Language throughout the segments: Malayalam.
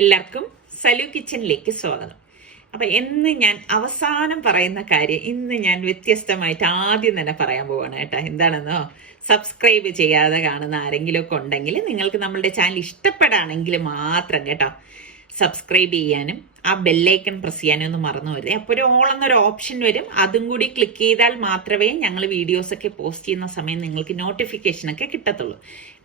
എല്ലാവർക്കും സലു കിച്ചണിലേക്ക് സ്വാഗതം. അപ്പൊ ഇന്ന് ഞാൻ അവസാനം പറയുന്ന കാര്യം ഇന്ന് ഞാൻ വ്യത്യസ്തമായിട്ട് ആദ്യം തന്നെ പറയാൻ പോവാണ് കേട്ടോ. എന്താണെന്നോ, സബ്സ്ക്രൈബ് ചെയ്യാതെ കാണുന്ന ആരെങ്കിലും ഒക്കെ ഉണ്ടെങ്കിൽ നിങ്ങൾക്ക് നമ്മളുടെ ചാനൽ ഇഷ്ടപ്പെടാണെങ്കിൽ മാത്രം കേട്ടോ സബ്സ്ക്രൈബ് ചെയ്യാനും ആ ബെല്ലൈക്കൺ പ്രസ് ചെയ്യാനും ഒന്നും മറന്നു വരുത്. അപ്പോൾ ഒരു ഓൾ എന്നൊരു ഓപ്ഷൻ വരും, അതും കൂടി ക്ലിക്ക് ചെയ്താൽ മാത്രമേ ഞങ്ങൾ വീഡിയോസൊക്കെ പോസ്റ്റ് ചെയ്യുന്ന സമയം നിങ്ങൾക്ക് നോട്ടിഫിക്കേഷനൊക്കെ കിട്ടത്തുള്ളൂ.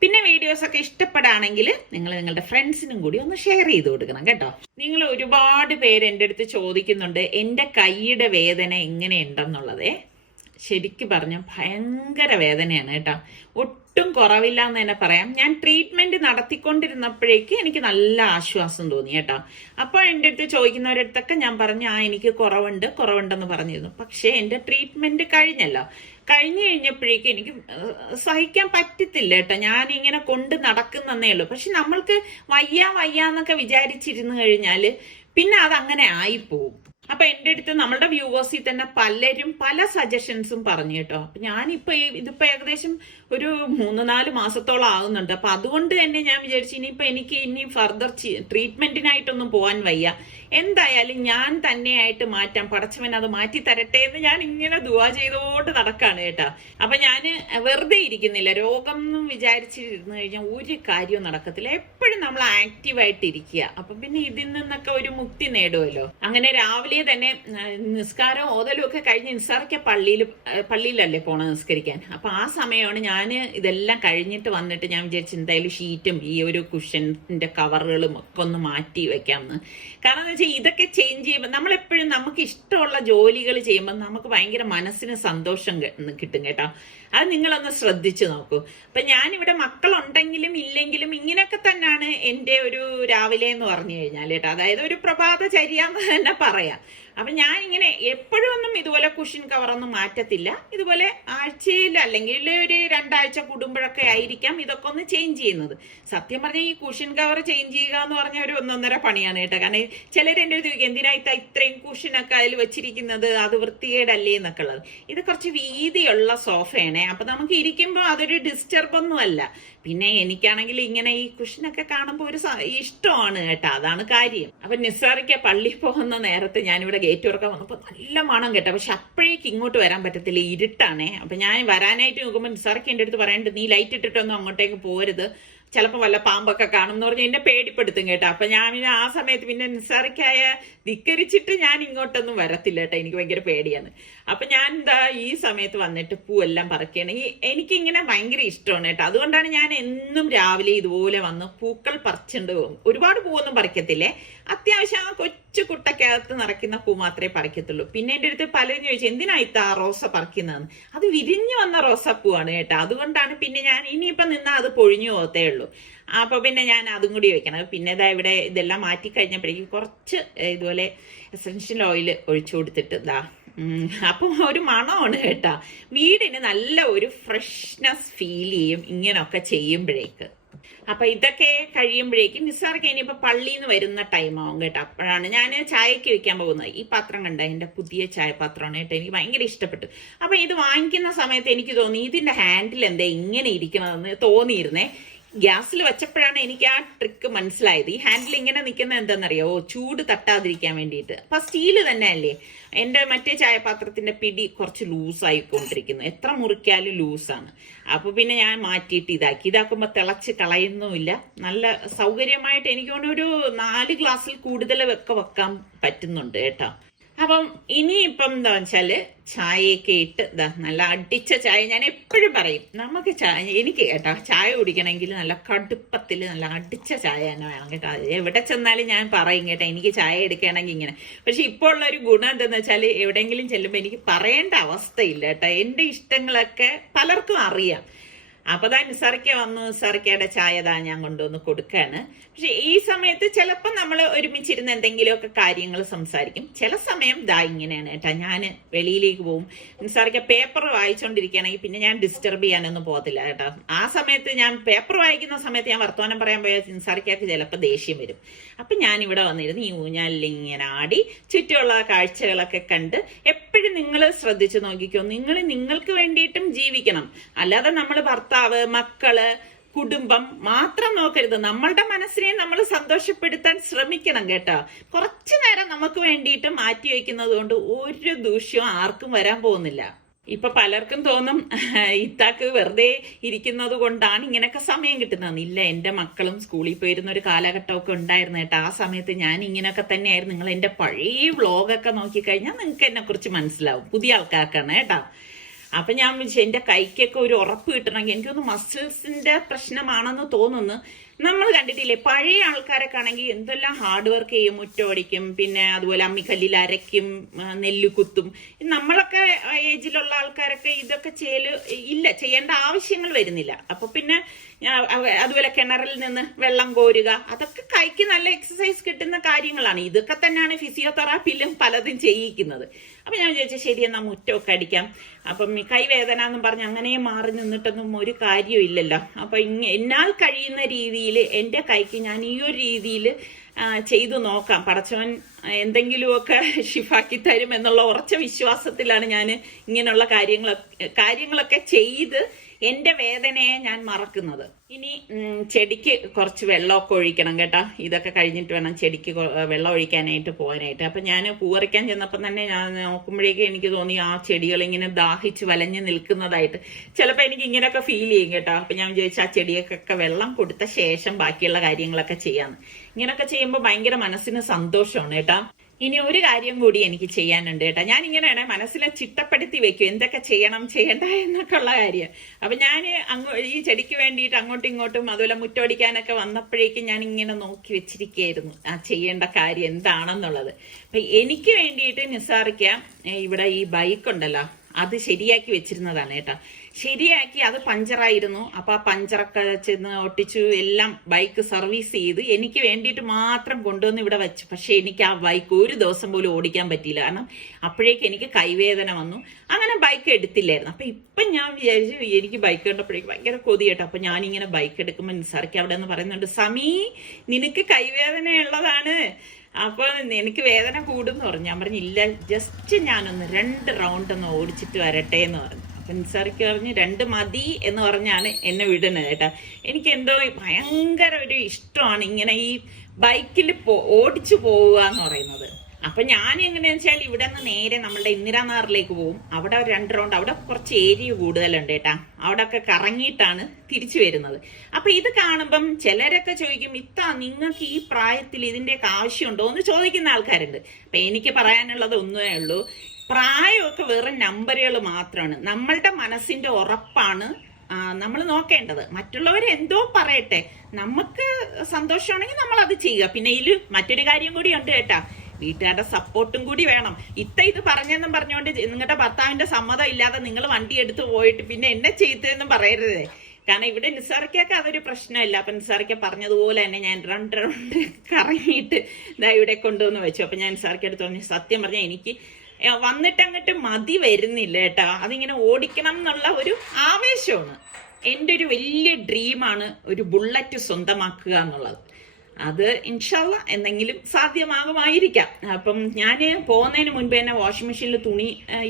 പിന്നെ വീഡിയോസൊക്കെ ഇഷ്ടപ്പെടുകയാണെങ്കിൽ നിങ്ങൾ നിങ്ങളുടെ ഫ്രണ്ട്സിനും കൂടി ഒന്ന് ഷെയർ ചെയ്ത് കൊടുക്കണം കേട്ടോ. നിങ്ങൾ ഒരുപാട് പേര് എൻ്റെ അടുത്ത് ചോദിക്കുന്നുണ്ട് എൻ്റെ കൈയുടെ വേദന എങ്ങനെയുണ്ടെന്നുള്ളത്. ശരിക്കും പറഞ്ഞ ഭയങ്കര വേദനയാണ് കേട്ടോ. ഒട്ടും കുറവില്ല എന്ന് തന്നെ പറയാം. ഞാൻ ട്രീറ്റ്മെന്റ് നടത്തിക്കൊണ്ടിരുന്നപ്പോഴേക്ക് എനിക്ക് നല്ല ആശ്വാസം തോന്നി കേട്ടോ. അപ്പോൾ എൻ്റെ അടുത്ത് ചോദിക്കുന്നവരടുത്തൊക്കെ ഞാൻ പറഞ്ഞു എനിക്ക് കുറവുണ്ടെന്ന് പറഞ്ഞിരുന്നു. പക്ഷേ എൻ്റെ ട്രീറ്റ്മെന്റ് കഴിഞ്ഞു കഴിഞ്ഞപ്പോഴേക്കും എനിക്ക് സഹിക്കാൻ പറ്റത്തില്ല കേട്ടോ. ഞാനിങ്ങനെ കൊണ്ട് നടക്കുന്നേ ഉള്ളൂ. പക്ഷെ നമ്മൾക്ക് വയ്യാന്നൊക്കെ വിചാരിച്ചിരുന്നു കഴിഞ്ഞാൽ പിന്നെ അതങ്ങനെ ആയിപ്പോവും. അപ്പൊ എൻ്റെ അടുത്ത് നമ്മളുടെ വ്യൂവേഴ്സിൽ തന്നെ പലരും പല സജഷൻസും പറഞ്ഞു കേട്ടോ. അപ്പൊ ഞാനിപ്പോ ഇതിപ്പോ ഏകദേശം ഒരു 3-4 മാസത്തോളം ആകുന്നുണ്ട്. അപ്പൊ അതുകൊണ്ട് തന്നെ ഞാൻ വിചാരിച്ചു ഇനിയിപ്പോ എനിക്ക് ഇനി ഫർദർ ട്രീറ്റ്മെന്റിനായിട്ടൊന്നും പോകാൻ വയ്യ, എന്തായാലും ഞാൻ തന്നെയായിട്ട് മാറ്റാം, പടച്ചവൻ അത് മാറ്റി തരട്ടെ എന്ന് ഞാൻ ഇങ്ങനെ ദുആ ചെയ്തോണ്ട് നടക്കാണ് കേട്ടോ. അപ്പൊ ഞാൻ വെറുതെ ഇരിക്കുന്നില്ല. രോഗം എന്നും വിചാരിച്ചിരുന്നു കഴിഞ്ഞാൽ ഒരു കാര്യവും നടക്കത്തില്ല. എപ്പോഴും നമ്മൾ ആക്റ്റീവായിട്ട് ഇരിക്കുക. അപ്പൊ പിന്നെ ഇതിൽ നിന്നൊക്കെ ഒരു മുക്തി നേടുമല്ലോ. അങ്ങനെ രാവിലെ തന്നെ നിസ്കാരം ഓതലും ഒക്കെ കഴിഞ്ഞ് നിസ്സാറിക്ക പള്ളിയിലല്ലേ പോണ നിസ്കരിക്കാൻ. അപ്പൊ ആ സമയമാണ് ഞാൻ ഇതെല്ലാം കഴിഞ്ഞിട്ട് വന്നിട്ട് ഞാൻ വിചാരിച്ചു എന്തായാലും ഷീറ്റും ഈ ഒരു കുഷന്റെ കവറുകളും ഒക്കെ ഒന്ന് മാറ്റി വെക്കാമെന്ന്. കാരണം എന്ന് വെച്ചാൽ ഇതൊക്കെ ചേഞ്ച് ചെയ്യുമ്പോൾ നമ്മളെപ്പോഴും നമുക്ക് ഇഷ്ടമുള്ള ജോലികൾ ചെയ്യുമ്പോൾ നമുക്ക് ഭയങ്കര മനസ്സിന് സന്തോഷം കിട്ടും കേട്ടോ. അത് നിങ്ങളൊന്ന് ശ്രദ്ധിച്ചു നോക്കൂ. അപ്പൊ ഞാനിവിടെ മക്കളുണ്ടെങ്കിലും ഇല്ലെങ്കിലും ഇങ്ങനെയൊക്കെ തന്നെയാണ് എൻ്റെ ഒരു രാവിലെ എന്ന് പറഞ്ഞു കഴിഞ്ഞാൽ കേട്ടോ. അതായത് ഒരു പ്രഭാതചര്യ എന്ന് തന്നെ പറയാം. അപ്പൊ ഞാൻ ഇങ്ങനെ എപ്പോഴും ഒന്നും ഇതുപോലെ കുഷൻ കവറൊന്നും മാറ്റത്തില്ല. ഇതുപോലെ ആഴ്ചയിൽ അല്ലെങ്കിൽ ഒരു 2 ആഴ്ച കൂടുമ്പോഴൊക്കെ ആയിരിക്കാം ഇതൊക്കെ ഒന്ന് ചേഞ്ച് ചെയ്യുന്നത്. സത്യം പറഞ്ഞാൽ ഈ കുഷൻ കവർ ചേഞ്ച് ചെയ്യുക എന്ന് പറഞ്ഞ ഒരു 1.5 പണിയാണ് കേട്ടോ. കാരണം ചിലർ എൻ്റെ അടുത്ത് ചോദിക്കും എന്തിനായിട്ടാ ഇത്രയും കുഷനൊക്കെ അതിൽ വെച്ചിരിക്കുന്നത്, അത് വൃത്തികേടല്ലേ എന്നൊക്കെ ഉള്ളത്. ഇത് കുറച്ച് വീതിയുള്ള സോഫയാണ്. അപ്പൊ നമുക്ക് ഇരിക്കുമ്പോൾ അതൊരു ഡിസ്റ്റർബ് ഒന്നും അല്ല. പിന്നെ എനിക്കാണെങ്കിൽ ഇങ്ങനെ ഈ കുഷനൊക്കെ കാണുമ്പോൾ ഒരു ഇഷ്ടമാണ് കേട്ടോ, അതാണ് കാര്യം. അപ്പൊ നിസ്സാറിക്ക പള്ളിയിൽ പോകുന്ന നേരത്ത് ഞാനിവിടെ ഗേറ്റ് തുറക്കാൻ വന്നപ്പോൾ നല്ല മണം കേട്ടോ. പക്ഷെ അപ്പോഴേക്ക് ഇങ്ങോട്ട് വരാൻ പറ്റത്തില്ല, ഇരുട്ടാണേ. അപ്പൊ ഞാൻ വരാനായിട്ട് നോക്കുമ്പോൾ നിസ്സാറിക്ക എൻ്റെ അടുത്ത് പറയണ്ട് നീ ലൈറ്റ് ഇട്ടിട്ടൊന്നും അങ്ങോട്ടേക്ക് പോരുത്, ചിലപ്പോൾ വല്ല പാമ്പൊക്കെ കാണും എന്ന് പറഞ്ഞ് എന്നെ പേടിപ്പെടുത്തും കേട്ടോ. അപ്പൊ ഞാൻ പിന്നെ ആ സമയത്ത് പിന്നെ നിസ്സാറിക്കായ ധിക്കരിച്ചിട്ട് ഞാൻ ഇങ്ങോട്ടൊന്നും വരത്തില്ല കേട്ടോ, എനിക്ക് ഭയങ്കര പേടിയാണ്. അപ്പൊ ഞാൻ എന്താ ഈ സമയത്ത് വന്നിട്ട് പൂവെല്ലാം പറിക്കുകയാണ്. എനിക്കിങ്ങനെ ഭയങ്കര ഇഷ്ടമാണ് കേട്ടോ. അതുകൊണ്ടാണ് ഞാൻ എന്നും രാവിലെ ഇതുപോലെ വന്ന് പൂക്കൾ പറിച്ചുകൊണ്ട് പോകും. ഒരുപാട് പൂവൊന്നും പറിക്കത്തില്ലേ, അത്യാവശ്യം ആ കൊച്ചു കുട്ടക്കകത്ത് നിറയ്ക്കുന്ന പൂ മാത്രമേ പറിക്കത്തുള്ളൂ. പിന്നെ എൻ്റെ അടുത്ത് പലരും ചോദിച്ചു എന്തിനായിത്ത ആ റോസ പറിക്കുന്നതെന്ന്. അത് വിരിഞ്ഞു വന്ന റോസപ്പൂവാണ് കേട്ടോ. അതുകൊണ്ടാണ് പിന്നെ ഞാൻ ഇനിയിപ്പം നിന്നാൽ അത് പൊഴിഞ്ഞു പോകത്തേ ഉള്ളൂ. അപ്പൊ പിന്നെ ഞാൻ അതും കൂടി വെക്കണം. പിന്നെ ഇതാ ഇവിടെ ഇതെല്ലാം മാറ്റി കഴിഞ്ഞപ്പോഴേക്കും കുറച്ച് ഇതുപോലെ എസൻഷ്യൽ ഓയിൽ ഒഴിച്ചു കൊടുത്തിട്ട് ഇതാ അപ്പം ഒരു മണമാണ് കേട്ടോ. വീടിന് നല്ല ഒരു ഫ്രഷ്നെസ് ഫീൽ ചെയ്യും ഇങ്ങനെയൊക്കെ ചെയ്യുമ്പോഴേക്ക്. അപ്പൊ ഇതൊക്കെ കഴിയുമ്പോഴേക്കും നിസ്സാർക്ക് ഇനിയിപ്പോ പള്ളിയിൽ നിന്ന് വരുന്ന ടൈം ആവും കേട്ടോ. അപ്പോഴാണ് ഞാൻ ചായക്ക് വെക്കാൻ പോകുന്നത്. ഈ പാത്രം കണ്ട എന്റെ പുതിയ ചായപാത്രമാണ് കേട്ടോ, എനിക്ക് ഭയങ്കര ഇഷ്ടപ്പെട്ടു. അപ്പൊ ഇത് വാങ്ങിക്കുന്ന സമയത്ത് എനിക്ക് തോന്നി ഇതിന്റെ ഹാൻഡിൽ എന്താ ഇങ്ങനെ ഇരിക്കണതെന്ന് തോന്നിയിരുന്നേ. ഗ്യാസിൽ വെച്ചപ്പോഴാണ് എനിക്ക് ആ ട്രിക്ക് മനസ്സിലായത്. ഈ ഹാൻഡിൽ ഇങ്ങനെ നിൽക്കുന്നത് എന്താണെന്നറിയോ, ചൂട് തട്ടാതിരിക്കാൻ വേണ്ടിയിട്ട്. അപ്പൊ സ്റ്റീല് തന്നെ അല്ലേ. എൻ്റെ മറ്റേ ചായപാത്രത്തിന്റെ പിടി കുറച്ച് ലൂസായിക്കൊണ്ടിരിക്കുന്നു, എത്ര മുറിക്കാലും ലൂസാണ്. അപ്പൊ പിന്നെ ഞാൻ മാറ്റിയിട്ട് ഇതാക്കുമ്പോൾ തിളച്ച് കളയുന്നുമില്ല. നല്ല സൗകര്യമായിട്ട് എനിക്ക് ഒരു 4 ഗ്ലാസ്സിൽ കൂടുതൽ വെക്കാൻ പറ്റുന്നുണ്ട് കേട്ടോ. അപ്പം ഇനിയിപ്പം എന്താ വെച്ചാല് ചായയൊക്കെ ഇട്ട് ഇതാ നല്ല അടിച്ച ചായ. ഞാൻ എപ്പോഴും പറയും നമുക്ക് എനിക്ക് കേട്ടോ ചായ കുടിക്കണമെങ്കിൽ നല്ല കടുപ്പത്തിൽ നല്ല അടിച്ച ചായ തന്നെ വേണം കേട്ടോ. എവിടെ ചെന്നാലും ഞാൻ പറയും കേട്ടോ എനിക്ക് ചായ എടുക്കുകയാണെങ്കിൽ ഇങ്ങനെ. പക്ഷെ ഇപ്പോൾ ഉള്ള ഒരു ഗുണം എന്താണെന്ന് വെച്ചാൽ എവിടെയെങ്കിലും ചെല്ലുമ്പോൾ എനിക്ക് പറയേണ്ട അവസ്ഥയില്ല കേട്ടോ. എൻ്റെ ഇഷ്ടങ്ങളൊക്കെ പലർക്കും അറിയാം. അപ്പൊ താ നിസ്സാറിക്ക വന്നു, നിസ്സാറിക്കയുടെ ചായ താ ഞാൻ കൊണ്ടുവന്ന് കൊടുക്കാണ്. പക്ഷെ ഈ സമയത്ത് ചിലപ്പോൾ നമ്മൾ ഒരുമിച്ചിരുന്ന് എന്തെങ്കിലുമൊക്കെ കാര്യങ്ങൾ സംസാരിക്കും. ചില സമയം ദാ ഇങ്ങനെയാണ് കേട്ടോ, ഞാൻ വെളിയിലേക്ക് പോകും. നിസ്സാറിക്ക പേപ്പർ വായിച്ചുകൊണ്ടിരിക്കുകയാണെങ്കിൽ പിന്നെ ഞാൻ ഡിസ്റ്റർബ് ചെയ്യാനൊന്നും പോകത്തില്ല കേട്ടോ. ആ സമയത്ത് ഞാൻ പേപ്പർ വായിക്കുന്ന സമയത്ത് ഞാൻ വർത്തമാനം പറയാൻ പോയാൽ നിസ്സാറിക്കക്ക് ചിലപ്പോൾ ദേഷ്യം വരും. അപ്പൊ ഞാൻ ഇവിടെ വന്നിരുന്ന് ഈ ഊഞ്ഞാലിൽ ഇങ്ങനെ ആടി ചുറ്റുമുള്ള കാഴ്ചകളൊക്കെ കണ്ട്. എപ്പോഴും നിങ്ങൾ ശ്രദ്ധിച്ചു നോക്കിക്കോ, നിങ്ങൾക്ക് വേണ്ടിയിട്ടും ജീവിക്കണം. അല്ലാതെ നമ്മൾ ഭർത്താവ്, മക്കള്, കുടുംബം മാത്രം നോക്കരുത്, നമ്മളുടെ മനസ്സിനെ നമ്മൾ സന്തോഷപ്പെടുത്താൻ ശ്രമിക്കണം കേട്ടോ. കുറച്ചു നേരം നമുക്ക് വേണ്ടിയിട്ട് മാറ്റി വയ്ക്കുന്നത് കൊണ്ട് ഒരു ദൂഷ്യവും ആർക്കും വരാൻ പോകുന്നില്ല. ഇപ്പൊ പലർക്കും തോന്നും ഇത്താക്ക് വെറുതെ ഇരിക്കുന്നത് കൊണ്ടാണ് ഇങ്ങനെയൊക്കെ സമയം കിട്ടുന്നത്. ഇല്ല, എന്റെ മക്കളും സ്കൂളിൽ പോയിരുന്ന ഒരു കാലഘട്ടമൊക്കെ ഉണ്ടായിരുന്നു കേട്ടോ. ആ സമയത്ത് ഞാൻ ഇങ്ങനെയൊക്കെ തന്നെയായിരുന്നു. നിങ്ങൾ എന്റെ പഴയ വ്ളോഗൊക്കെ നോക്കിക്കഴിഞ്ഞാൽ നിങ്ങൾക്ക് എന്നെ കുറിച്ച് മനസ്സിലാവും, പുതിയ ആൾക്കാർക്കാണ് കേട്ടോ. അപ്പൊ ഞാൻ വിളിച്ചു എന്റെ കൈക്കൊക്കെ ഒരു ഉറപ്പ് കിട്ടണമെങ്കിൽ എനിക്കൊന്ന് മസിൽസിന്റെ പ്രശ്നമാണെന്ന് തോന്നുന്നു. നമ്മൾ കണ്ടിട്ടില്ലേ പഴയ ആൾക്കാരൊക്കെ ആണെങ്കിൽ എന്തെല്ലാം ഹാർഡ് വർക്ക് ചെയ്യും, മുറ്റോടിക്കും, പിന്നെ അതുപോലെ അമ്മിക്കല്ലിൽ അരയ്ക്കും, നെല്ല് കുത്തും. നമ്മളൊക്കെ ഏജിലുള്ള ആൾക്കാരൊക്കെ ഇതൊക്കെ ചെയ്യേണ്ട ആവശ്യങ്ങൾ വരുന്നില്ല. അപ്പൊ പിന്നെ അതുപോലെ കിണറിൽ നിന്ന് വെള്ളം കോരുക, അതൊക്കെ കൈക്ക് നല്ല എക്സസൈസ് കിട്ടുന്ന കാര്യങ്ങളാണ്. ഇതൊക്കെ തന്നെയാണ് ഫിസിയോതെറാപ്പിയിലും പലതും ചെയ്യിക്കുന്നത്. അപ്പൊ ഞാൻ വിചാരിച്ചു ശരി എന്നാ മുറ്റമൊക്കെ അടിക്കാം. അപ്പം കൈവേദന എന്നും പറഞ്ഞ് അങ്ങനെ മാറി നിന്നിട്ടൊന്നും ഒരു കാര്യവും ഇല്ലല്ലോ. അപ്പൊ എന്നാൽ കഴിയുന്ന രീതിയിൽ എന്റെ കൈക്ക് ഞാൻ ഈ ഒരു രീതിയിൽ ചെയ്തു നോക്കാം, പടച്ചവൻ എന്തെങ്കിലുമൊക്കെ ഷിഫാക്കി തരും എന്നുള്ള ഉറച്ച വിശ്വാസത്തിലാണ് ഞാൻ ഇങ്ങനെയുള്ള കാര്യങ്ങളൊക്കെ ചെയ്ത് എന്റെ വേദനയെ ഞാൻ മറക്കുന്നത്. ഇനി ചെടിക്ക് കുറച്ച് വെള്ളമൊക്കെ ഒഴിക്കണം കേട്ടോ. ഇതൊക്കെ കഴിഞ്ഞിട്ട് വേണം ചെടിക്ക് വെള്ളം ഒഴിക്കാനായിട്ട് പോകാനായിട്ട്. അപ്പൊ ഞാൻ പൂവറിക്കാൻ ചെന്നപ്പോൾ തന്നെ ഞാൻ നോക്കുമ്പോഴേക്കും എനിക്ക് തോന്നി ആ ചെടികൾ ഇങ്ങനെ ദാഹിച്ച് വലഞ്ഞ് നിൽക്കുന്നതായിട്ട്. ചിലപ്പോൾ എനിക്ക് ഇങ്ങനെയൊക്കെ ഫീൽ ചെയ്യും കേട്ടോ. അപ്പൊ ഞാൻ വിചാരിച്ചു ആ ചെടിയൊക്കെ വെള്ളം കൊടുത്ത ശേഷം ബാക്കിയുള്ള കാര്യങ്ങളൊക്കെ ചെയ്യാന്ന്. ഇങ്ങനെയൊക്കെ ചെയ്യുമ്പോൾ ഭയങ്കര മനസ്സിന് സന്തോഷമാണ് കേട്ടോ. ഇനി ഒരു കാര്യം കൂടി എനിക്ക് ചെയ്യാനുണ്ട് കേട്ടോ. ഞാൻ ഇങ്ങനെയാണ് മനസ്സിലെ ചിട്ടപ്പെടുത്തി വെക്കും എന്തൊക്കെ ചെയ്യണ്ട എന്നൊക്കെ ഉള്ള കാര്യം. അപ്പൊ ഞാൻ ഈ ചെടിക്ക് വേണ്ടിയിട്ട് അങ്ങോട്ടും ഇങ്ങോട്ടും അതുപോലെ മുറ്റോടിക്കാനൊക്കെ വന്നപ്പോഴേക്കും ഞാൻ ഇങ്ങനെ നോക്കി വെച്ചിരിക്കുകയായിരുന്നു ആ ചെയ്യേണ്ട കാര്യം എന്താണെന്നുള്ളത്. അപ്പൊ എനിക്ക് വേണ്ടിയിട്ട് നിസാറിക്ക ഇവിടെ ഈ ബൈക്ക് ഉണ്ടല്ലോ അത് ശരിയാക്കി വെച്ചിരുന്നതാണ് കേട്ടോ. ശരിയാക്കി അത് പഞ്ചറായിരുന്നു. അപ്പൊ ആ പഞ്ചറൊക്കെ ചെന്ന് ഒട്ടിച്ചു എല്ലാം ബൈക്ക് സർവീസ് ചെയ്ത് എനിക്ക് വേണ്ടിയിട്ട് മാത്രം കൊണ്ടുവന്ന് ഇവിടെ വെച്ചു. പക്ഷെ എനിക്ക് ആ ബൈക്ക് ഒരു ദിവസം പോലും ഓടിക്കാൻ പറ്റിയില്ല. കാരണം അപ്പോഴേക്ക് എനിക്ക് കൈവേദന വന്നു. അങ്ങനെ ബൈക്ക് എടുത്തില്ലായിരുന്നു. അപ്പൊ ഇപ്പം ഞാൻ വിചാരിച്ചു എനിക്ക് ബൈക്ക് കണ്ടപ്പോഴേക്ക് ഭയങ്കര കൊതി കേട്ടോ. അപ്പൊ ഞാനിങ്ങനെ ബൈക്ക് എടുക്കുമ്പോൾ നിസാർക്ക് അവിടെ നിന്ന് പറയുന്നുണ്ട്, സമീ നിനക്ക് കൈവേദന ഉള്ളതാണ്, അപ്പൊ എനിക്ക് വേദന കൂടുമെന്ന് പറഞ്ഞു. ഞാൻ പറഞ്ഞു ഇല്ല, ജസ്റ്റ് ഞാനൊന്ന് 2 റൗണ്ട് ഒന്ന് ഓടിച്ചിട്ട് വരട്ടെ എന്ന് പറഞ്ഞു. അപ്പൊ നിസാർക്ക് പറഞ്ഞ് 2 മതി എന്ന് പറഞ്ഞാണ് എന്നെ വിടുന്നത് കേട്ടാ. എനിക്ക് എന്തോ ഭയങ്കര ഒരു ഇഷ്ടമാണ് ഇങ്ങനെ ഈ ബൈക്കിൽ ഓടിച്ചു പോവുക എന്ന് പറയുന്നത്. അപ്പൊ ഞാൻ എങ്ങനെയാന്ന് വെച്ചാൽ ഇവിടെ നിന്ന് നേരെ നമ്മളുടെ ഇന്ദിരാനഗറിലേക്ക് പോകും. അവിടെ 2 റൗണ്ട്, അവിടെ കുറച്ച് ഏരിയ കൂടുതലുണ്ട് കേട്ടാ. അവിടെ ഒക്കെ കറങ്ങിയിട്ടാണ് തിരിച്ചു വരുന്നത്. അപ്പൊ ഇത് കാണുമ്പം ചിലരൊക്കെ ചോദിക്കും, നിങ്ങൾക്ക് ഈ പ്രായത്തിൽ ഇതിന്റെയൊക്കെ ആവശ്യമുണ്ടോ എന്ന് ചോദിക്കുന്ന ആൾക്കാരുണ്ട്. അപ്പൊ എനിക്ക് പറയാനുള്ളത് ഒന്നേ ഉള്ളൂ, പ്രായമൊക്കെ വെറും നമ്പറുകൾ മാത്രമാണ്. നമ്മളുടെ മനസ്സിന്റെ ഉറപ്പാണ് നമ്മൾ നോക്കേണ്ടത്. മറ്റുള്ളവർ എന്തോ പറയട്ടെ, നമുക്ക് സന്തോഷമാണെങ്കിൽ നമ്മൾ അത് ചെയ്യുക. പിന്നെ ഇതിൽ മറ്റൊരു കാര്യം കൂടി ഉണ്ട് കേട്ടാ, വീട്ടുകാരുടെ സപ്പോർട്ടും കൂടി വേണം. ഇത് പറഞ്ഞെന്നും പറഞ്ഞുകൊണ്ട് നിങ്ങളുടെ ഭർത്താവിന്റെ സമ്മതം ഇല്ലാതെ നിങ്ങൾ വണ്ടി എടുത്ത് പോയിട്ട് പിന്നെ എന്നെ ചെയ്തെന്നും പറയരുതേ. കാരണം ഇവിടെ നിസാറിക്കൊക്കെ അതൊരു പ്രശ്നമില്ല. അപ്പൊ നിസാറിക്ക പറഞ്ഞതുപോലെ തന്നെ ഞാൻ 2 റൗണ്ട് കറങ്ങിയിട്ട് ഇതാ ഇവിടെ കൊണ്ടുവന്ന് വെച്ചു. അപ്പൊ ഞാൻ നിസാറിക്ക് എടുത്ത് പറഞ്ഞു, സത്യം പറഞ്ഞാൽ എനിക്ക് വന്നിട്ട് അങ്ങോട്ട് മതി വരുന്നില്ല കേട്ടോ. അതിങ്ങനെ ഓടിക്കണം എന്നുള്ള ഒരു ആവേശമാണ്. എൻ്റെ ഒരു വലിയ ഡ്രീമാണ് ഒരു ബുള്ളറ്റ് സ്വന്തമാക്കുക എന്നുള്ളത്. അത് ഇൻഷാല്ല എന്തെങ്കിലും സാധ്യമാകുമായിരിക്കാം. അപ്പം ഞാൻ പോകുന്നതിന് മുൻപ് തന്നെ വാഷിംഗ് മെഷീനിൽ തുണി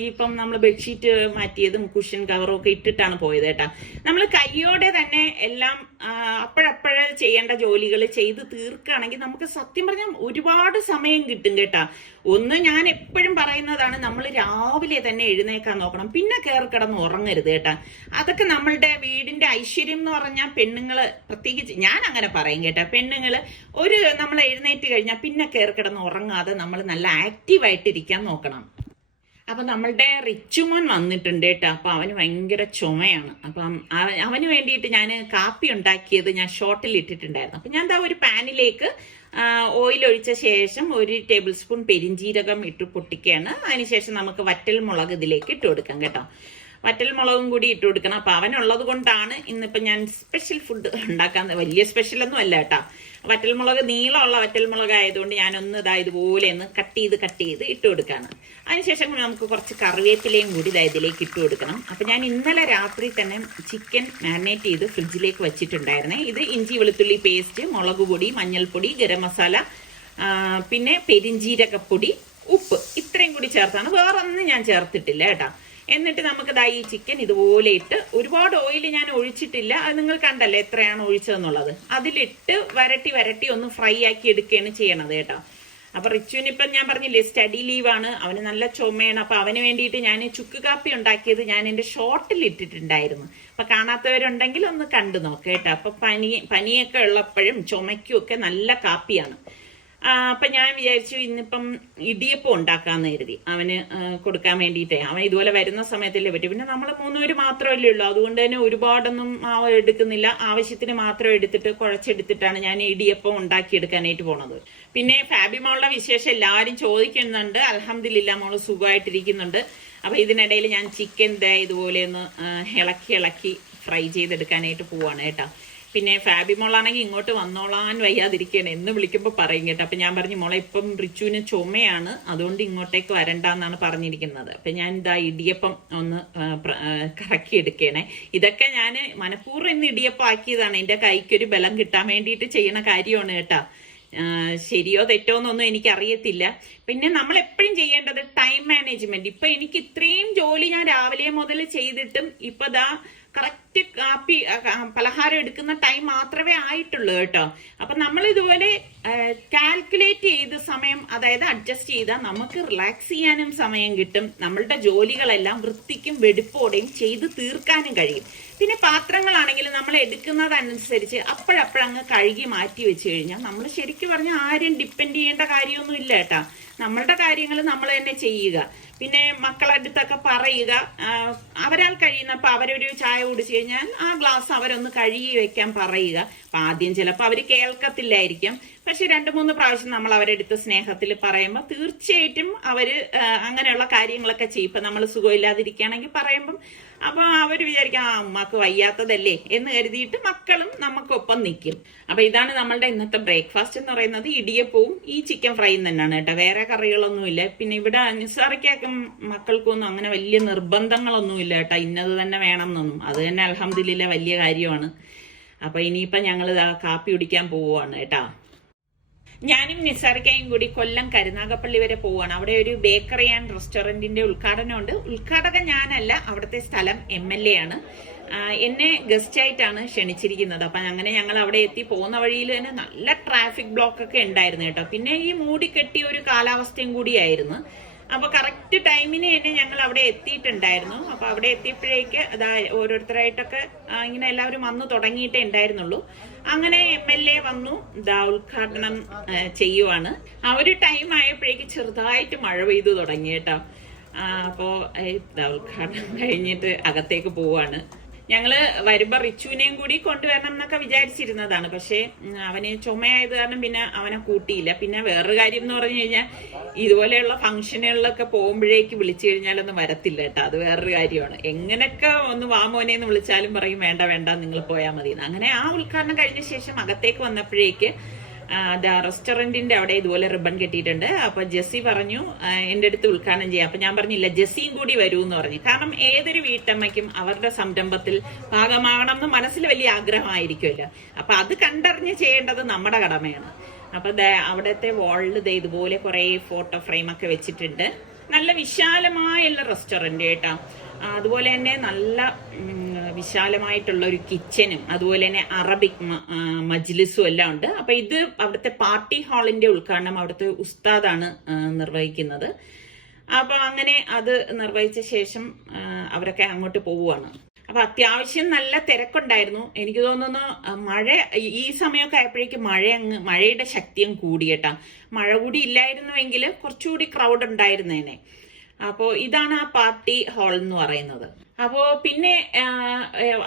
ഇപ്പം നമ്മൾ ബെഡ്ഷീറ്റ് മാറ്റിയതും കുഷൻ കവറും ഒക്കെ ഇട്ടിട്ടാണ് പോയത് കേട്ടാ. നമ്മൾ കയ്യോടെ തന്നെ എല്ലാം അപ്പോഴപ്പോഴേ ചെയ്യേണ്ട ജോലികൾ ചെയ്ത് തീർക്കുകയാണെങ്കിൽ നമുക്ക് സത്യം പറഞ്ഞാൽ ഒരുപാട് സമയം കിട്ടും കേട്ടാ. ഒന്ന് ഞാൻ എപ്പോഴും പറയുന്നതാണ്, നമ്മൾ രാവിലെ തന്നെ എഴുന്നേക്കാൻ നോക്കണം, പിന്നെ കയറി കിടന്ന് ഉറങ്ങരുത് കേട്ടാ. അതൊക്കെ നമ്മളുടെ വീടിന്റെ ഐശ്വര്യം എന്ന് പറഞ്ഞാൽ പെണ്ണുങ്ങള് പ്രത്യേകിച്ച് ഞാൻ അങ്ങനെ പറയും കേട്ടാ. പെണ്ണുങ്ങള് നമ്മൾ എഴുന്നേറ്റ് കഴിഞ്ഞാൽ പിന്നെ കയറി കിടന്ന് ഉറങ്ങാതെ നമ്മൾ നല്ല ആക്റ്റീവായിട്ടിരിക്കാൻ നോക്കണം. അപ്പൊ നമ്മളുടെ റിച്ചുമോൻ വന്നിട്ടുണ്ട് കേട്ടോ. അപ്പൊ അവന് ഭയങ്കര ചുമയാണ്. അപ്പം അവന് വേണ്ടിയിട്ട് ഞാൻ കാപ്പി ഉണ്ടാക്കിയത് ഞാൻ ഷോർട്ടിൽ ഇട്ടിട്ടുണ്ടായിരുന്നു. അപ്പൊ ഞാൻ ഒരു പാനിലേക്ക് ഓയിൽ ഒഴിച്ച ശേഷം 1 ടേബിൾ സ്പൂൺ പെരിഞ്ജീരകം ഇട്ട് പൊട്ടിക്കുകയാണ്. അതിനുശേഷം നമുക്ക് വറ്റൽ മുളക് ഇതിലേക്ക് ഇട്ട് കൊടുക്കാം കേട്ടോ. വറ്റൽ മുളകും കൂടി ഇട്ട് കൊടുക്കണം. അപ്പൊ അവനുള്ളത് കൊണ്ടാണ് ഇന്നിപ്പോ ഞാൻ സ്പെഷ്യൽ ഫുഡ് ഉണ്ടാക്കാൻ. വലിയ സ്പെഷ്യലൊന്നും അല്ല കേട്ടോ. വറ്റൽമുളക് നീളമുള്ള വറ്റൽമുളക് ആയതുകൊണ്ട് ഞാനൊന്ന് ഇതുപോലെ ഒന്ന് കട്ട് ചെയ്ത് ഇട്ട് കൊടുക്കാണ്. അതിനുശേഷം നമുക്ക് കുറച്ച് കറിവേപ്പിലയും കൂടി ഇതിലേക്ക് ഇട്ട് കൊടുക്കണം. അപ്പൊ ഞാൻ ഇന്നലെ രാത്രി തന്നെ ചിക്കൻ മാരിനേറ്റ് ചെയ്ത് ഫ്രിഡ്ജിലേക്ക് വെച്ചിട്ടുണ്ടായിരുന്നേ. ഇത് ഇഞ്ചി വെളുത്തുള്ളി പേസ്റ്റ്, മുളക് പൊടി, മഞ്ഞൾപ്പൊടി, ഗരം മസാല, പിന്നെ പെരിഞ്ജീരകപ്പൊടി, ഉപ്പ്, ഇത്രയും കൂടി ചേർത്താണ്. വേറൊന്നും ഞാൻ ചേർത്തിട്ടില്ല കേട്ടോ. എന്നിട്ട് നമുക്ക് ദാ ഈ ചിക്കൻ ഇതുപോലെ ഇട്ട്, ഒരുപാട് ഓയിൽ ഞാൻ ഒഴിച്ചിട്ടില്ല, അത് നിങ്ങൾ കണ്ടല്ലേ എത്രയാണ് ഒഴിച്ചതെന്നുള്ളത്. അതിലിട്ട് വരട്ടി ഒന്ന് ഫ്രൈ ആക്കി എടുക്കുകയാണ് ചെയ്യണത് കേട്ടോ. അപ്പൊ റിച്ചുവിന് ഇപ്പം ഞാൻ പറഞ്ഞില്ലേ സ്റ്റഡി ലീവാണ്, അവന് നല്ല ചുമയാണ്. അപ്പൊ അവന് വേണ്ടിയിട്ട് ഞാൻ ചുക്ക് കാപ്പി ഉണ്ടാക്കിയത് ഞാൻ എൻ്റെ ഷോർട്ടിൽ ഇട്ടിട്ടുണ്ടായിരുന്നു. അപ്പൊ കാണാത്തവരുണ്ടെങ്കിൽ ഒന്ന് കണ്ടു നോക്ക് കേട്ടോ. അപ്പൊ പനിയൊക്കെ ഉള്ളപ്പോഴും ചുമയ്ക്കും ഒക്കെ നല്ല കാപ്പിയാണ്. അപ്പൊ ഞാൻ വിചാരിച്ചു ഇന്നിപ്പം ഇടിയപ്പം ഉണ്ടാക്കാന്ന് കരുതി അവന് കൊടുക്കാൻ വേണ്ടിയിട്ടേ. അവൻ ഇതുപോലെ വരുന്ന സമയത്തല്ലേ പറ്റും. പിന്നെ നമ്മൾ 3 പേര് മാത്രമല്ലേ ഉള്ളൂ, അതുകൊണ്ട് തന്നെ ഒരുപാടൊന്നും മാവ് എടുക്കുന്നില്ല, ആവശ്യത്തിന് മാത്രം എടുത്തിട്ട് കുഴച്ചെടുത്തിട്ടാണ് ഞാൻ ഇടിയപ്പം ഉണ്ടാക്കിയെടുക്കാനായിട്ട് പോണത്. പിന്നെ ഫാബിമോളുടെ വിശേഷം എല്ലാവരും ചോദിക്കുന്നുണ്ട്. അൽഹംദുലില്ലാ മോള് സുഖമായിട്ടിരിക്കുന്നുണ്ട്. അപ്പൊ ഇതിനിടയിൽ ഞാൻ ചിക്കൻ ഇതുപോലെ ഒന്ന് ഇളക്കി ഫ്രൈ ചെയ്തെടുക്കാനായിട്ട് പോവാണ് കേട്ടോ. പിന്നെ ഫാബിമോളാണെങ്കിൽ ഇങ്ങോട്ട് വന്നോളാൻ വയ്യാതിരിക്കുകയാണ്, എന്ന് വിളിക്കുമ്പോൾ പറയും കേട്ടോ. അപ്പൊ ഞാൻ പറഞ്ഞു മോളെ ഇപ്പം റിച്ചുവിന് ചുമയാണ്, അതുകൊണ്ട് ഇങ്ങോട്ടേക്ക് വരണ്ടെന്നാണ് പറഞ്ഞിരിക്കുന്നത്. അപ്പൊ ഞാൻ ഇതാ ഇടിയപ്പം ഒന്ന് കറക്കി എടുക്കണേ. ഇതൊക്കെ ഞാൻ മനഃപൂർവ്വം ഇന്ന് ഇടിയപ്പം ആക്കിയതാണ്, എന്റെ കൈക്കൊരു ബലം കിട്ടാൻ വേണ്ടിയിട്ട് ചെയ്യണ കാര്യമാണ് കേട്ടോ. ശരിയോ തെറ്റോ എന്നൊന്നും എനിക്കറിയത്തില്ല. പിന്നെ നമ്മൾ എപ്പോഴും ചെയ്യേണ്ടത് ടൈം മാനേജ്മെന്റ്. ഇപ്പൊ എനിക്ക് ഇത്രയും ജോലി ഞാൻ രാവിലെ മുതൽ ചെയ്തിട്ടും ഇപ്പൊ ദാ കറക്റ്റ് കാപ്പി പലഹാരം എടുക്കുന്ന ടൈം മാത്രമേ ആയിട്ടുള്ളൂ കേട്ടോ. അപ്പൊ നമ്മൾ ഇതുപോലെ കാൽക്കുലേറ്റ് ചെയ്ത് സമയം, അതായത് അഡ്ജസ്റ്റ് ചെയ്താൽ നമുക്ക് റിലാക്സ് ചെയ്യാനും സമയം കിട്ടും, നമ്മളുടെ ജോലികളെല്ലാം വൃത്തിക്കും വെടിപ്പോടെയും ചെയ്ത് തീർക്കാനും കഴിയും. പിന്നെ പാത്രങ്ങളാണെങ്കിൽ നമ്മൾ എടുക്കുന്നതനുസരിച്ച് അപ്പോഴപ്പോഴങ്ങ് കഴുകി മാറ്റി വെച്ച് കഴിഞ്ഞാൽ നമ്മൾ ശരിക്കും പറഞ്ഞാൽ ആരും ഡിപ്പെൻഡ് ചെയ്യേണ്ട കാര്യമൊന്നും ഇല്ല കേട്ടാ. നമ്മളുടെ കാര്യങ്ങൾ നമ്മൾ തന്നെ ചെയ്യുക. പിന്നെ മക്കളടുത്തൊക്കെ പറയുക, അവരാൽ കഴിയുന്നപ്പോൾ അവരൊരു ചായ കുടിച്ചു കഴിഞ്ഞാൽ ആ ഗ്ലാസ് അവരൊന്ന് കഴുകി വെക്കാൻ പറയുക. അപ്പൊ ആദ്യം ചിലപ്പോൾ അവർ കേൾക്കത്തില്ലായിരിക്കും, പക്ഷെ 2-3 പ്രാവശ്യം നമ്മൾ അവരെടുത്ത് സ്നേഹത്തിൽ പറയുമ്പോൾ തീർച്ചയായിട്ടും അവര് അങ്ങനെയുള്ള കാര്യങ്ങളൊക്കെ ചെയ്യും. ഇപ്പൊ നമ്മൾ സുഖമില്ലാതിരിക്കുകയാണെങ്കിൽ പറയുമ്പം അപ്പൊ അവർ വിചാരിക്കും അമ്മക്ക് വയ്യാത്തതല്ലേ എന്ന് കരുതിയിട്ട് മക്കളും നമുക്കൊപ്പം നിൽക്കും. അപ്പൊ ഇതാണ് നമ്മളുടെ ഇന്നത്തെ ബ്രേക്ക്ഫാസ്റ്റ് എന്ന് പറയുന്നത്. ഇടിയപ്പവും ഈ ചിക്കൻ ഫ്രൈയും തന്നെയാണ് കേട്ടോ, വേറെ കറികളൊന്നുമില്ല. പിന്നെ ഇവിടെ നിസാറിക്കാക്കും മക്കൾക്കൊന്നും അങ്ങനെ വലിയ നിർബന്ധങ്ങളൊന്നും ഇല്ല കേട്ടോ, ഇന്നത് തന്നെ വേണം എന്നൊന്നും. അത് തന്നെ അൽഹംദുലില്ലാ വലിയ കാര്യമാണ്. അപ്പൊ ഇനിയിപ്പൊ ഞങ്ങൾ കാപ്പി കുടിക്കാൻ പോവുകയാണ് കേട്ടോ. ഞാനും നിസാറിക്കയും കൂടി കൊല്ലം കരുനാഗപ്പള്ളി വരെ പോവുകയാണ്. അവിടെ ഒരു ബേക്കറി ആൻഡ് റെസ്റ്റോറന്റിന്റെ ഉദ്ഘാടനമുണ്ട്. ഉദ്ഘാടകൻ ഞാനല്ല, അവിടുത്തെ സ്ഥലം MLA ആണ്. എന്നെ ഗസ്റ്റ് ആയിട്ടാണ് ക്ഷണിച്ചിരിക്കുന്നത്. അപ്പൊ അങ്ങനെ ഞങ്ങൾ അവിടെ എത്തി. പോകുന്ന വഴിയിൽ തന്നെ നല്ല ട്രാഫിക് ബ്ലോക്ക് ഒക്കെ ഉണ്ടായിരുന്നു കേട്ടോ. പിന്നെ ഈ മൂടിക്കെട്ടിയ ഒരു കാലാവസ്ഥയും കൂടിയായിരുന്നു. അപ്പൊ കറക്റ്റ് ടൈമിന് തന്നെ ഞങ്ങൾ അവിടെ എത്തിയിട്ടുണ്ടായിരുന്നു. അപ്പൊ അവിടെ എത്തിയപ്പോഴേക്ക് അതാ ഓരോരുത്തരായിട്ടൊക്കെ ഇങ്ങനെ എല്ലാവരും വന്നു തുടങ്ങിയിട്ടേ ഉണ്ടായിരുന്നുള്ളൂ. അങ്ങനെ MLA വന്നു, ഇതാ ഉദ്ഘാടനം ചെയ്യുവാണ്. ആ ഒരു ടൈം ആയപ്പോഴേക്ക് ചെറുതായിട്ട് മഴ പെയ്തു തുടങ്ങി കേട്ടോ. അപ്പോ ഇതാ ഉദ്ഘാടനം കഴിഞ്ഞിട്ട് അകത്തേക്ക് പോവാണ്. ഞങ്ങള് വരുമ്പോ റിച്ചുവിനെയും കൂടി കൊണ്ടുവരണം എന്നൊക്കെ വിചാരിച്ചിരുന്നതാണ്. പക്ഷെ അവന് ചുമയായത് കാരണം പിന്നെ അവനെ കൂട്ടിയില്ല. പിന്നെ വേറൊരു കാര്യം എന്ന് പറഞ്ഞു കഴിഞ്ഞാൽ ഇതുപോലെയുള്ള ഫംഗ്ഷനുകളിലൊക്കെ പോകുമ്പോഴേക്ക് വിളിച്ചു കഴിഞ്ഞാലൊന്നും വരത്തില്ല കേട്ടോ. അത് വേറൊരു കാര്യമാണ്. എങ്ങനെയൊക്കെ ഒന്ന് വാ മോനെ എന്ന് വിളിച്ചാലും പറയും വേണ്ട നിങ്ങൾ പോയാൽ മതി. അങ്ങനെ ആ ഉദ്ഘാടനം കഴിഞ്ഞ ശേഷം അകത്തേക്ക് വന്നപ്പോഴേക്ക് റെസ്റ്റോറന്റിന്റെ അവിടെ ഇതുപോലെ റിബൺ കെട്ടിയിട്ടുണ്ട്. അപ്പൊ ജെസ്സി പറഞ്ഞു എന്റെ അടുത്ത് ഉദ്ഘാടനം ചെയ്യാം. അപ്പൊ ഞാൻ പറഞ്ഞില്ല, ജെസ്സിയും കൂടി വരൂ എന്ന് പറഞ്ഞു. കാരണം ഏതൊരു വീട്ടമ്മയ്ക്കും അവരുടെ സംരംഭത്തിൽ ഭാഗമാകണം എന്ന് മനസ്സിൽ വലിയ ആഗ്രഹമായിരിക്കുമല്ലോ. അപ്പൊ അത് കണ്ടറിഞ്ഞ് ചെയ്യേണ്ടത് നമ്മുടെ കടമയാണ്. അപ്പൊ അവിടത്തെ വാളിൽ ഇതുപോലെ കുറെ ഫോട്ടോ ഫ്രെയിം ഒക്കെ വെച്ചിട്ടുണ്ട്. നല്ല വിശാലമായുള്ള റെസ്റ്റോറന്റ് കേട്ടോ. അതുപോലെ തന്നെ നല്ല വിശാലമായിട്ടുള്ള ഒരു കിച്ചനും അതുപോലെ തന്നെ അറബിക് മജ്ലിസും എല്ലാം ഉണ്ട്. അപ്പൊ ഇത് അവിടുത്തെ പാർട്ടി ഹാളിന്റെ ഉദ്ഘാടനം അവിടുത്തെ ഉസ്താദാണ് നിർവഹിക്കുന്നത്. അപ്പൊ അങ്ങനെ അത് നിർവഹിച്ച ശേഷം അവരൊക്കെ അങ്ങോട്ട് പോവുകയാണ്. അപ്പൊ അത്യാവശ്യം നല്ല തിരക്കുണ്ടായിരുന്നു. എനിക്ക് തോന്നുന്നു മഴ ഈ സമയമൊക്കെ ആയപ്പോഴേക്കും മഴയുടെ ശക്തിയും കൂടിയേട്ടാ. മഴ കൂടി ഇല്ലായിരുന്നുവെങ്കിൽ കുറച്ചുകൂടി ക്രൗഡ് ഉണ്ടായിരുന്നേനെ. അപ്പോ ഇതാണ് ആ പാർട്ടി ഹാൾ എന്ന് പറയുന്നത്. അപ്പോ പിന്നെ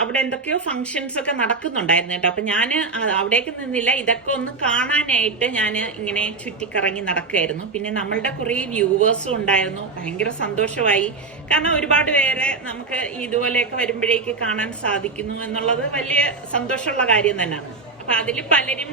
അവിടെ എന്തൊക്കെയോ ഫങ്ഷൻസ് ഒക്കെ നടക്കുന്നുണ്ടായിരുന്നു കേട്ടോ. അപ്പൊ ഞാൻ അവിടേക്ക് നിന്നില്ല, ഇതൊക്കെ ഒന്ന് കാണാനായിട്ട് ഞാൻ ഇങ്ങനെ ചുറ്റിക്കറങ്ങി നടക്കുകയായിരുന്നു. പിന്നെ നമ്മളുടെ കുറെ വ്യൂവേഴ്സും ഉണ്ടായിരുന്നു. ഭയങ്കര സന്തോഷമായി. കാരണം ഒരുപാട് പേരെ നമുക്ക് ഇതുപോലെയൊക്കെ വരുമ്പോഴേക്ക് കാണാൻ സാധിക്കുന്നു എന്നുള്ളത് വലിയ സന്തോഷമുള്ള കാര്യം തന്നെയാണ്. അപ്പൊ അതിൽ പലരും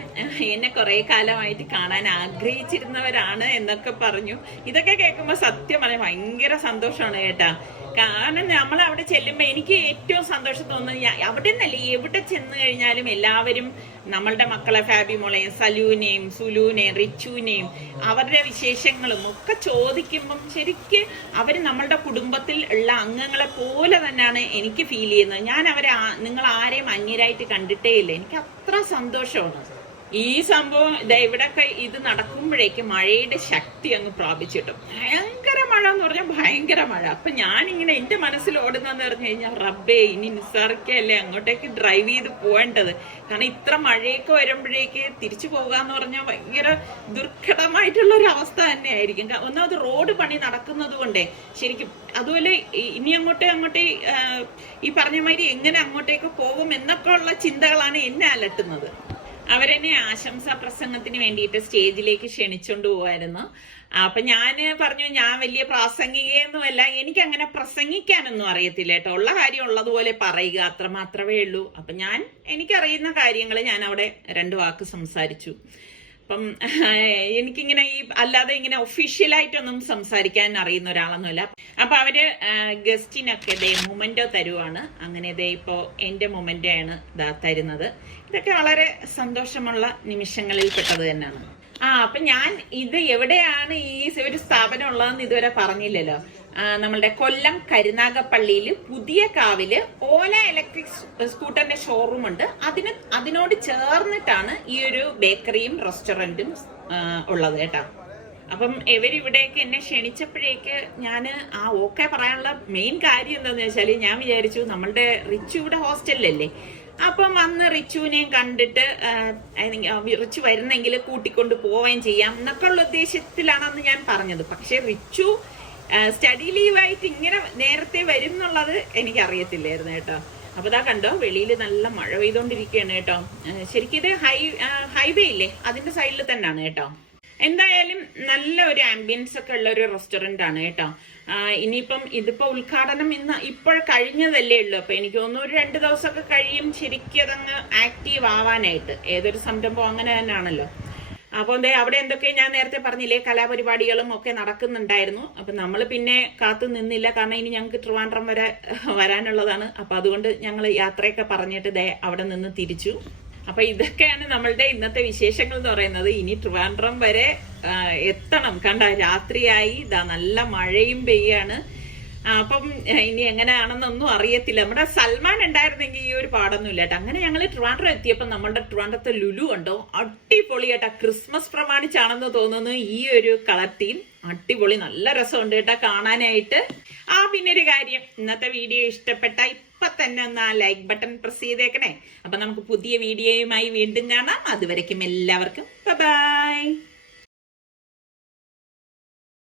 എന്നെ കുറെ കാലമായിട്ട് കാണാൻ ആഗ്രഹിച്ചിരുന്നവരാണ് എന്നൊക്കെ പറഞ്ഞു. ഇതൊക്കെ കേൾക്കുമ്പോൾ സത്യം ഭയങ്കര സന്തോഷമാണ് കേട്ടാ. കാരണം നമ്മൾ അവിടെ ചെല്ലുമ്പോൾ എനിക്ക് ഏറ്റവും സന്തോഷം തോന്നുന്നത് അവിടെ നിന്നല്ലേ എവിടെ ചെന്ന് കഴിഞ്ഞാലും എല്ലാവരും നമ്മളുടെ മക്കളെ ഫാബി മോളെയും സലൂനെയും സുലൂനെയും റിച്ചുവിനെയും അവരുടെ വിശേഷങ്ങളും ഒക്കെ ചോദിക്കുമ്പം ശരിക്ക് അവർ നമ്മളുടെ കുടുംബത്തിൽ ഉള്ള അംഗങ്ങളെ പോലെ തന്നെയാണ് എനിക്ക് ഫീൽ ചെയ്യുന്നത്. ഞാൻ അവരെ നിങ്ങൾ ആരെയും അന്യരായിട്ട് കണ്ടിട്ടേ ഇല്ല. എനിക്ക് അത്ര സന്തോഷമാണ്. ഈ സംഭവം ഇവിടൊക്കെ ഇത് നടക്കുമ്പോഴേക്ക് മഴയുടെ ശക്തി അങ്ങ് പ്രാപിച്ചിട്ടും ഭയങ്കര മഴ എന്ന് പറഞ്ഞാൽ ഭയങ്കര മഴ. അപ്പൊ ഞാനിങ്ങനെ എന്റെ മനസ്സിൽ ഓടുന്നതെന്ന് പറഞ്ഞു കഴിഞ്ഞാൽ റബ്ബേ ഇനി നിസ്സാറിക്കല്ലേ അങ്ങോട്ടേക്ക് ഡ്രൈവ് ചെയ്ത് പോകേണ്ടത്. കാരണം ഇത്ര മഴയൊക്കെ വരുമ്പോഴേക്ക് തിരിച്ചു പോകാന്ന് പറഞ്ഞാൽ ഭയങ്കര ദുർഘടമായിട്ടുള്ള ഒരു അവസ്ഥ തന്നെ ആയിരിക്കും. ഒന്നാമത് റോഡ് പണി നടക്കുന്നത് കൊണ്ടേ ശരിക്കും. അതുപോലെ ഇനി അങ്ങോട്ടേ ഈ പറഞ്ഞ മാതിരി എങ്ങനെ അങ്ങോട്ടേക്ക് പോകും എന്നൊക്കെ ഉള്ള ചിന്തകളാണ് എന്നെ അലട്ടുന്നത്. അവരെന്നെ ആശംസാ പ്രസംഗത്തിന് വേണ്ടിയിട്ട് സ്റ്റേജിലേക്ക് ക്ഷണിച്ചോണ്ട് പോവായിരുന്നു. അപ്പൊ ഞാന് പറഞ്ഞു ഞാൻ വലിയ പ്രാസംഗികയൊന്നുമല്ല, എനിക്ക് അങ്ങനെ പ്രസംഗിക്കാനൊന്നും അറിയത്തില്ല കേട്ടോ. ഉള്ള കാര്യം ഉള്ളതുപോലെ പറയുക, അത്ര മാത്രമേ ഉള്ളൂ. അപ്പൊ എനിക്കറിയുന്ന കാര്യങ്ങൾ ഞാൻ അവിടെ 2 വാക്ക് സംസാരിച്ചു. അപ്പം എനിക്കിങ്ങനെ അല്ലാതെ ഇങ്ങനെ ഒഫീഷ്യലായിട്ടൊന്നും സംസാരിക്കാൻ അറിയുന്ന ഒരാളൊന്നുമല്ല. അപ്പൊ അവര് ഗസ്റ്റിനൊക്കെ മൊമെന്റോ തരുവാണ്. അങ്ങനെ ഇപ്പോ എന്റെ മൊമെന്റോ ആണ് തരുന്നത്. ഇതൊക്കെ വളരെ സന്തോഷമുള്ള നിമിഷങ്ങളിൽ പെട്ടത് തന്നെയാണ്. അപ്പൊ ഞാൻ ഇത് എവിടെയാണ് ഈ ഒരു സ്ഥാപനം ഉള്ളതെന്ന് ഇതുവരെ പറഞ്ഞില്ലല്ലോ. നമ്മളുടെ കൊല്ലം കരുനാഗപ്പള്ളിയിൽ പുതിയ കാവില് ഓല ഇലക്ട്രിക് സ്കൂട്ടറിന്റെ ഷോറൂം ഉണ്ട്. അതിനോട് ചേർന്നിട്ടാണ് ഈ ഒരു ബേക്കറിയും റെസ്റ്റോറന്റും ഉള്ളത് കേട്ടോ. അപ്പം ഇവരിവിടേക്ക് എന്നെ ക്ഷണിച്ചപ്പോഴേക്ക് ഞാൻ ഓക്കെ പറയാനുള്ള മെയിൻ കാര്യം എന്താന്ന് വെച്ചാല് ഞാൻ വിചാരിച്ചു നമ്മളുടെ റിച്ചു ഇവിടെ ഹോസ്റ്റലിലല്ലേ, അപ്പം അന്ന് റിച്ചുവിനെയും കണ്ടിട്ട് റിച്ചു വരുന്നെങ്കിൽ കൂട്ടിക്കൊണ്ട് പോവുകയും ചെയ്യാം എന്നൊക്കെ ഉള്ള ഉദ്ദേശത്തിലാണ് അന്ന് ഞാൻ പറഞ്ഞത്. പക്ഷെ റിച്ചു സ്റ്റഡി ലീവായിട്ട് ഇങ്ങനെ നേരത്തെ വരും എന്നുള്ളത് എനിക്കറിയത്തില്ലായിരുന്നു കേട്ടോ. അപ്പൊ ഇതാ കണ്ടോ, വെളിയിൽ നല്ല മഴ പെയ്തോണ്ടിരിക്കുകയാണ് കേട്ടോ. ശരിക്കും ഇത് ഹൈവേ ഇല്ലേ അതിന്റെ സൈഡിൽ തന്നെയാണ് കേട്ടോ. എന്തായാലും നല്ല ഒരു ആംബിയൻസ് ഒക്കെ ഉള്ള ഒരു റെസ്റ്റോറന്റ് ആണ് കേട്ടോ. ഇനിയിപ്പം ഇതിപ്പോ ഉദ്ഘാടനം ഇപ്പോൾ കഴിഞ്ഞതല്ലേ ഉള്ളൂ. അപ്പൊ എനിക്ക് തോന്നുന്നു ഒരു 2 ദിവസമൊക്കെ കഴിയും ശരിക്കും അതങ്ങ് ആക്റ്റീവ് ആവാനായിട്ട്. ഏതൊരു സംരംഭം അങ്ങനെ തന്നെയാണല്ലോ. അപ്പോൾ അവിടെ എന്തൊക്കെ ഞാൻ നേരത്തെ പറഞ്ഞില്ലേ, കലാപരിപാടികളും ഒക്കെ നടക്കുന്നുണ്ടായിരുന്നു. അപ്പൊ നമ്മൾ പിന്നെ കാത്തു നിന്നില്ല, കാരണം ഇനി ഞങ്ങൾക്ക് ട്രിവാൻഡ്രം വരെ വരാനുള്ളതാണ്. അപ്പൊ അതുകൊണ്ട് ഞങ്ങൾ യാത്രയൊക്കെ പറഞ്ഞിട്ട് അവിടെ നിന്ന് തിരിച്ചു. അപ്പൊ ഇതൊക്കെയാണ് നമ്മളുടെ ഇന്നത്തെ വിശേഷങ്ങൾ എന്ന് പറയുന്നത്. ഇനി ട്രിവാൻഡ്രം വരെ എത്തണം. കണ്ട രാത്രിയായി, നല്ല മഴയും പെയ്യാണ്. അപ്പം ഇനി എങ്ങനെയാണെന്നൊന്നും അറിയത്തില്ല. നമ്മുടെ സൽമാൻ ഉണ്ടായിരുന്നെങ്കിൽ ഈ ഒരു പാടൊന്നും ഇല്ല കേട്ടോ. അങ്ങനെ ഞങ്ങൾ ട്രിവാൻഡ്രം എത്തിയപ്പോൾ നമ്മളുടെ ട്രിവാൻഡ്രത്തെ ലുലു കണ്ടോ, അടിപൊളി കേട്ടോ. ക്രിസ്മസ് പ്രമാണിച്ചാണെന്ന് തോന്നുന്നു ഈ ഒരു കളർ തീം. അടിപൊളി, നല്ല രസമുണ്ട് കേട്ടോ കാണാനായിട്ട്. പിന്നെ ഒരു കാര്യം, ഇന്നത്തെ വീഡിയോ ഇഷ്ടപ്പെട്ട ഇപ്പൊ തന്നെ ഒന്ന് ലൈക്ക് ബട്ടൺ പ്രസ് ചെയ്തേക്കണേ. അപ്പൊ നമുക്ക് പുതിയ വീഡിയോയുമായി വീണ്ടും കാണാം. അതുവരയ്ക്കും എല്ലാവർക്കും ബൈ.